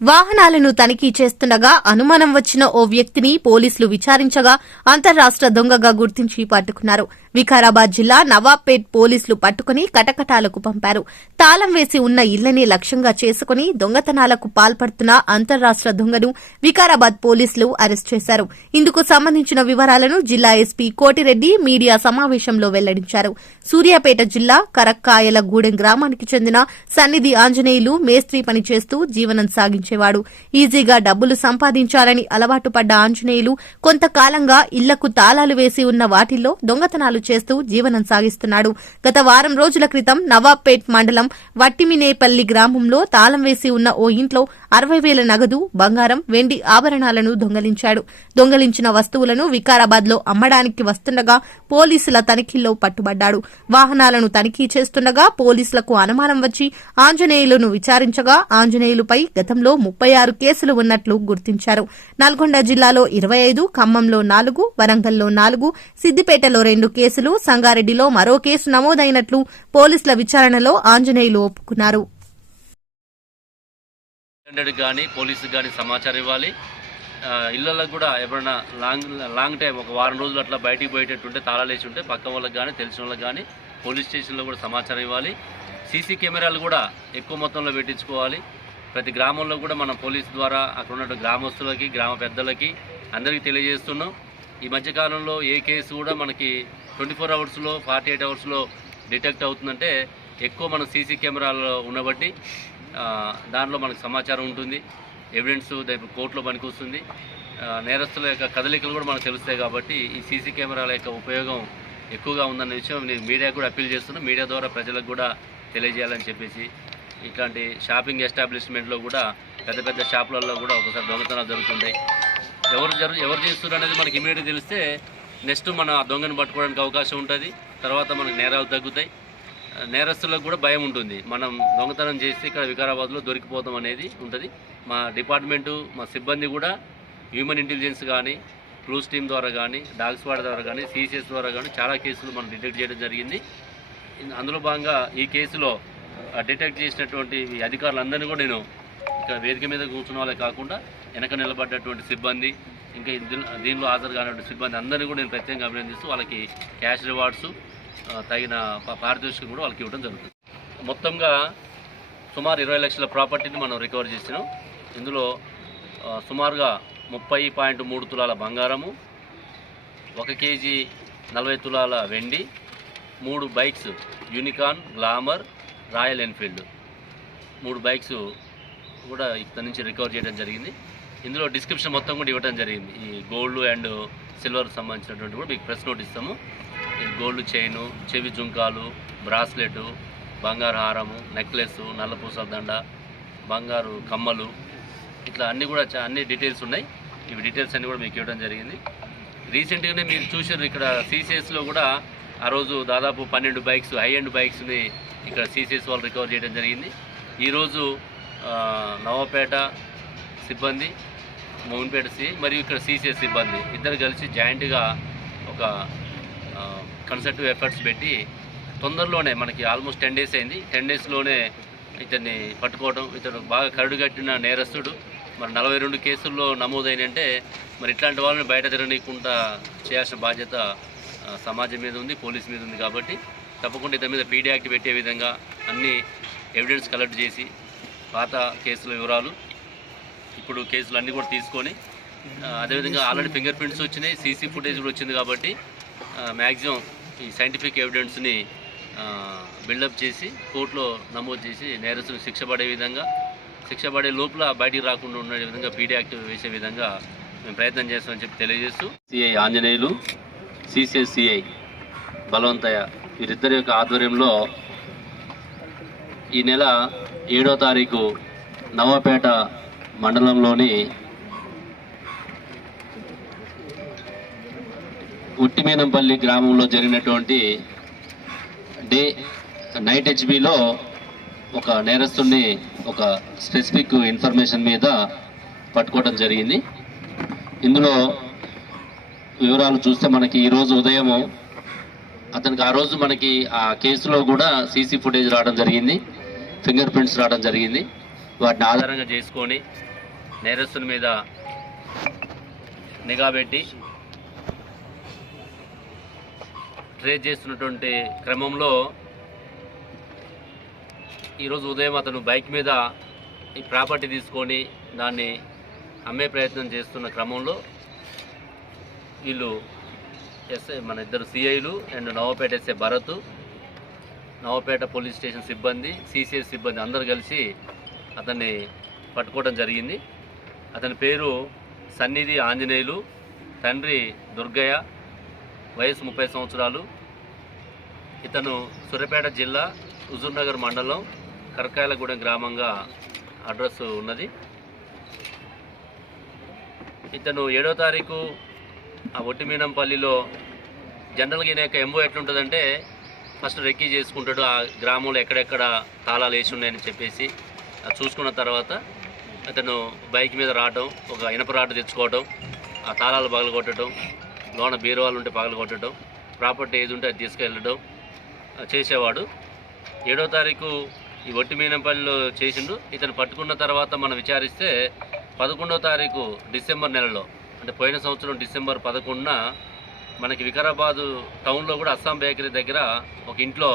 వాహనాలను తనిఖీ చేస్తుండగా అనుమానం వచ్చిన ఓ వ్యక్తిని పోలీసులు విచారించగా అంతర్రాష్ట్ర దొంగగా గుర్తించి పట్టుకున్నారు. వికారాబాద్ జిల్లా నవాబ్పేట్ పోలీసులు పట్టుకుని కటకటాలకు పంపారు. తాళం వేసి ఉన్న ఇళ్ళని లక్ష్యంగా చేసుకుని దొంగతనాలకు పాల్పడుతున్న అంతర్రాష్ట్ర దొంగను వికారాబాద్ పోలీసులు అరెస్ట్ చేశారు. ఇందుకు సంబంధించిన వివరాలను జిల్లా ఎస్పీ కోటిరెడ్డి మీడియా సమావేశంలో వెల్లడించారు. సూర్యాపేట జిల్లా కరక్కాయలగూడెం గ్రామానికి చెందిన సన్నిధి ఆంజనేయులు మేస్త్రి పని చేస్తూ జీవనం సాగించేవాడు. ఈజీగా డబ్బులు సంపాదించాలని అలవాటు పడ్డ ఆంజనేయులు కొంతకాలంగా ఇళ్ళకు తాళాలు వేసి ఉన్న వాటిల్లో దొంగతనాలు చేస్తూ జీవనం సాగిస్తున్నాడు. గత వారం రోజుల క్రితం నవాబ్పేట్ మండలం వట్టిమినేపల్లి గ్రామంలో తాళం వేసి ఉన్న ఓ ఇంట్లో అరవై వేల నగదు బంగారం వెండి ఆభరణాలను దొంగలించాడు. దొంగలించిన వస్తువులను వికారాబాద్లో అమ్మడానికి వస్తుండగా పోలీసుల తనిఖీల్లో పట్టుబడ్డాడు. వాహనాలను తనిఖీ చేస్తుండగా పోలీసులకు అనుమానం వచ్చి ఆంజనేయులను విచారించగా ఆంజనేయులపై గతంలో ముప్పై ఆరు కేసులు ఉన్నట్లు గుర్తించారు. నల్గొండ జిల్లాలో ఇరవై ఐదు ఖమ్మంలో నాలుగు వరంగల్లో నాలుగు సిద్దిపేటలో రెండు కేసులు కేసులు సంగారెడ్డిలో మరో కేసు నమోదైనట్లు పోలీసుల విచారణలో ఆంజనేయులు ఒప్పుకున్నారు. హండ్రెడ్కి కానీ పోలీసుకి కానీ సమాచారం ఇవ్వాలి. ఇళ్ళల్లో కూడా ఎవరైనా లాంగ్ లాంగ్ టైం ఒక వారం రోజులు అట్లా బయటికి పోయేటట్టుంటే తాళాలు వేసి ఉంటే పక్క వాళ్ళకి కానీ తెలిసిన వాళ్ళకి కానీ పోలీస్ స్టేషన్లో కూడా సమాచారం ఇవ్వాలి. సీసీ కెమెరాలు కూడా ఎక్కువ మొత్తంలో పెట్టించుకోవాలి. ప్రతి గ్రామంలో కూడా మనం పోలీస్ ద్వారా అక్కడ ఉన్న గ్రామస్తులకి గ్రామ పెద్దలకి అందరికీ తెలియజేస్తున్నాం. ఈ మధ్యకాలంలో ఏ కేసు కూడా మనకి ట్వంటీ ఫోర్ అవర్స్లో ఫార్టీ ఎయిట్ అవర్స్లో డిటెక్ట్ అవుతుందంటే ఎక్కువ మనం సీసీ కెమెరాలో ఉన్నబట్టి దాంట్లో మనకు సమాచారం ఉంటుంది. ఎవిడెన్స్ రేపు కోర్టులో పనికొస్తుంది. నేరస్తుల యొక్క కదలికలు కూడా మనకు తెలుస్తాయి కాబట్టి ఈ సీసీ కెమెరాల యొక్క ఉపయోగం ఎక్కువగా ఉందన్న విషయం నేను మీడియా కూడా అప్పీల్ చేస్తున్నాను మీడియా ద్వారా ప్రజలకు కూడా తెలియజేయాలని చెప్పేసి ఇట్లాంటి షాపింగ్ ఎస్టాబ్లిష్మెంట్లో కూడా పెద్ద పెద్ద షాపులలో కూడా ఒకసారి దొంగతనాలు జరుగుతుంటాయి. ఎవరు జరు ఎవరు చేస్తున్నారు అనేది మనకి ఇమీడియట్గా తెలిస్తే నెక్స్ట్ మన ఆ దొంగను పట్టుకోవడానికి అవకాశం ఉంటుంది. తర్వాత మనకు నేరాలు తగ్గుతాయి. నేరస్తులకు కూడా భయం ఉంటుంది. మనం దొంగతనం చేసి ఇక్కడ వికారాబాద్లో దొరికిపోతాం అనేది ఉంటుంది. మా డిపార్ట్మెంటు మా సిబ్బంది కూడా హ్యూమన్ ఇంటెలిజెన్స్ కానీ క్లూస్ టీమ్ ద్వారా కానీ డాగ్ స్క్వాడ్ ద్వారా కానీ సిసిఎస్ ద్వారా కానీ చాలా కేసులు మనం డిటెక్ట్ చేయడం జరిగింది. అందులో భాగంగా ఈ కేసులో డిటెక్ట్ చేసినటువంటి అధికారులందరినీ కూడా నేను ఇక్కడ వేదిక మీద కూర్చున్న వాళ్ళే కాకుండా వెనక నిలబడ్డటువంటి సిబ్బంది ఇంకా దీనిలో హాజరు కానటువంటి సిబ్బంది అందరినీ కూడా నేను ప్రత్యేకంగా అభినందిస్తూ వాళ్ళకి క్యాష్ రివార్డ్స్ తగిన ప- పారితోషికం కూడా వాళ్ళకి ఇవ్వడం జరుగుతుంది. మొత్తంగా సుమారు ఇరవై లక్షల ప్రాపర్టీని మనం రికవర్ చేసినాం. ఇందులో సుమారుగా ముప్పై పాయింట్ మూడు తులాల బంగారము ఒక కేజీ నలభై తులాల వెండి మూడు bikes Unicorn Glamour Royal Enfield. మూడు బైక్స్ కూడా ఇక్కడ నుంచి రికవర్ చేయడం జరిగింది. ఇందులో డిస్క్రిప్షన్ మొత్తం కూడా ఇవ్వడం జరిగింది. ఈ గోల్డ్ అండ్ సిల్వర్ సంబంధించినటువంటి కూడా మీకు ప్రెస్ నోట్ ఇస్తాము. గోల్డ్ చైను చెవి జుంకాలు బ్రాస్లెట్ బంగారు హారము నెక్లెస్ నల్లపూసల దండ బంగారు కమ్మలు ఇట్లా అన్నీ కూడా అన్ని డీటెయిల్స్ ఉన్నాయి. ఇవి డీటెయిల్స్ అన్నీ కూడా మీకు ఇవ్వడం జరిగింది. రీసెంట్గానే మీరు చూసారు ఇక్కడ సీసీఎస్లో కూడా ఆ రోజు దాదాపు పన్నెండు బైక్స్ హై అండ్ బైక్స్ని ఇక్కడ సీసీఎస్ వాళ్ళు రికవర్ చేయడం జరిగింది. ఈరోజు నవపేట సిబ్బంది మౌన్పేట సి మరియు ఇక్కడ సీసీఎస్ సిబ్బంది. ఇద్దరు కలిసి జాయింట్గా ఒక కన్సర్టివ్ ఎఫర్ట్స్ పెట్టి తొందరలోనే మనకి ఆల్మోస్ట్ టెన్ డేస్ అయింది. టెన్ డేస్లోనే ఇతన్ని పట్టుకోవడం ఇతను బాగా కరుడు కట్టిన నేరస్తుడు. మరి నలభై రెండు కేసుల్లో నమోదైనంటే మరి ఇట్లాంటి వాళ్ళని బయట తిరగనీయకుండా చేయాల్సిన బాధ్యత సమాజం మీద ఉంది పోలీస్ మీద ఉంది కాబట్టి తప్పకుండా ఇతని మీద పీడీ యాక్ట్ పెట్టే విధంగా అన్ని ఎవిడెన్స్ కలెక్ట్ చేసి పాత కేసుల వివరాలు ఇప్పుడు కేసులు అన్నీ కూడా తీసుకొని అదేవిధంగా ఆల్రెడీ ఫింగర్ ప్రింట్స్ వచ్చినాయి సీసీ ఫుటేజ్ కూడా వచ్చింది కాబట్టి మ్యాక్సిమం ఈ సైంటిఫిక్ ఎవిడెన్స్ని బిల్డప్ చేసి కోర్టులో నమోదు చేసి నేరస్తులు శిక్ష పడే విధంగా శిక్ష పడే లోపల బయటికి రాకుండా ఉండే విధంగా పీడీ యాక్ట్ వేసే విధంగా మేము ప్రయత్నం చేస్తామని చెప్పి తెలియజేస్తూ సిఐ ఆంజనేయులు సిసిఎస్సిఐ బలవంతయ్య వీరిద్దరి యొక్క ఆధ్వర్యంలో ఈ నెల ఏడో తారీఖు నవపేట మండలంలోని ఉట్టిమేనంపల్లి గ్రామంలో జరిగినటువంటి డే నైట్ హెచ్బిలో ఒక నేరస్తుని ఒక స్పెసిఫిక్ ఇన్ఫర్మేషన్ మీద పట్టుకోవడం జరిగింది. ఇందులో వివరాలు చూస్తే మనకి ఈరోజు ఉదయము అతనికి ఆ రోజు మనకి ఆ కేసులో కూడా సీసీ ఫుటేజ్ రావడం జరిగింది. ఫింగర్ ప్రింట్స్ రావడం జరిగింది. వాటిని ఆధారంగా చేసుకొని నేరస్తుల మీద నిఘా పెట్టి ట్రేస్ చేస్తున్నటువంటి క్రమంలో ఈరోజు ఉదయం అతను బైక్ మీద ఈ ప్రాపర్టీ తీసుకొని దాన్ని అమ్మే ప్రయత్నం చేస్తున్న క్రమంలో వీళ్ళు ఎస్ఐ మన ఇద్దరు సిఐలు and Navapeta SI Bharat Navapeta police station సిబ్బంది సిసిఎస్ సిబ్బంది అందరు కలిసి అతన్ని పట్టుకోవడం జరిగింది. అతని పేరు సన్నిధి ఆంజనేయులు తండ్రి దుర్గయ్య వయసు ముప్పై సంవత్సరాలు. ఇతను సూర్యాపేట జిల్లా హుజూర్నగర్ మండలం కరకాయలగూడెం గ్రామంగా అడ్రస్ ఉన్నది. ఇతను ఏడో తారీఖు ఆ ఒట్టిమీనంపల్లిలో జనరల్గా ఈయన యొక్క ఎంబో ఎట్లుంటుందంటే ఫస్ట్ రెక్కీ చేసుకుంటాడు. ఆ గ్రామంలో ఎక్కడెక్కడ తాళాలు వేసి ఉన్నాయని చెప్పేసి చూసుకున్న తర్వాత అతను బైక్ మీద రావటం ఒక ఇనప రాడ్ తెచ్చుకోవటం ఆ తాళాలు పగలగొట్టడం లోన బీరువాలు ఉంటే పగలగొట్టడం ప్రాపర్టీ ఏది ఉంటే అది తీసుకెళ్ళడం చేసేవాడు. ఏడో తారీఖు ఈ ఒట్టి మీనంపల్లిలో చేసిండు. ఇతను పట్టుకున్న తర్వాత మనం విచారిస్తే పదకొండో తారీఖు డిసెంబర్ నెలలో అంటే పోయిన సంవత్సరం డిసెంబర్ పదకొండున మనకి వికారాబాదు టౌన్లో కూడా అస్సాం బేకరీ దగ్గర ఒక ఇంట్లో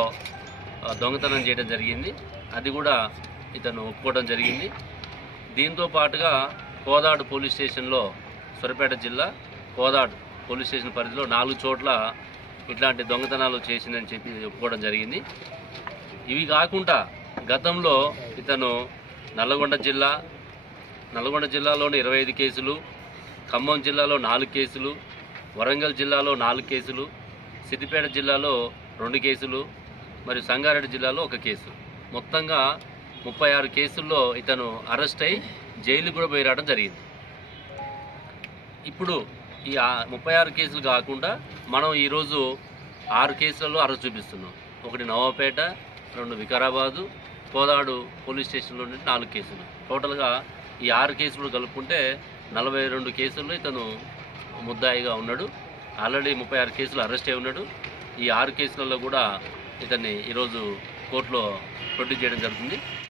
దొంగతనం చేయడం జరిగింది. అది కూడా ఇతను ఒప్పుకోవడం జరిగింది. దీంతో పాటుగా కోదాడు పోలీస్ స్టేషన్లో సూర్యాపేట జిల్లా కోదాడు పోలీస్ స్టేషన్ పరిధిలో నాలుగు చోట్ల ఇట్లాంటి దొంగతనాలు చేసిందని చెప్పి ఒప్పుకోవడం జరిగింది. ఇవి కాకుండా గతంలో ఇతను నల్లగొండ జిల్లా నల్గొండ జిల్లాలోని ఇరవై ఐదు కేసులు ఖమ్మం జిల్లాలో నాలుగు కేసులు వరంగల్ జిల్లాలో నాలుగు కేసులు సిద్దిపేట జిల్లాలో రెండు కేసులు మరియు సంగారెడ్డి జిల్లాలో ఒక కేసు. మొత్తంగా ముప్పై ఆరు కేసుల్లో ఇతను అరెస్ట్ అయి జైలు కూడా పోయి రావడం జరిగింది. ఇప్పుడు ఈ ముప్పై ఆరు కేసులు కాకుండా మనం ఈరోజు ఆరు కేసులలో అరెస్ట్ చూపిస్తున్నాం. ఒకటి నవాపేట రెండు వికారాబాదు కోదాడు పోలీస్ స్టేషన్లో నుండి నాలుగు కేసులు. టోటల్గా ఈ ఆరు కేసులు కలుపుకుంటే నలభై రెండు కేసుల్లో ఇతను ముద్దాయిగా ఉన్నాడు. ఆల్రెడీ ముప్పై ఆరు కేసులు అరెస్ట్ అయి ఉన్నాడు. ఈ ఆరు కేసులలో కూడా ఇతన్ని ఈరోజు కోర్టులో ప్రొడ్యూస్ చేయడం జరుగుతుంది.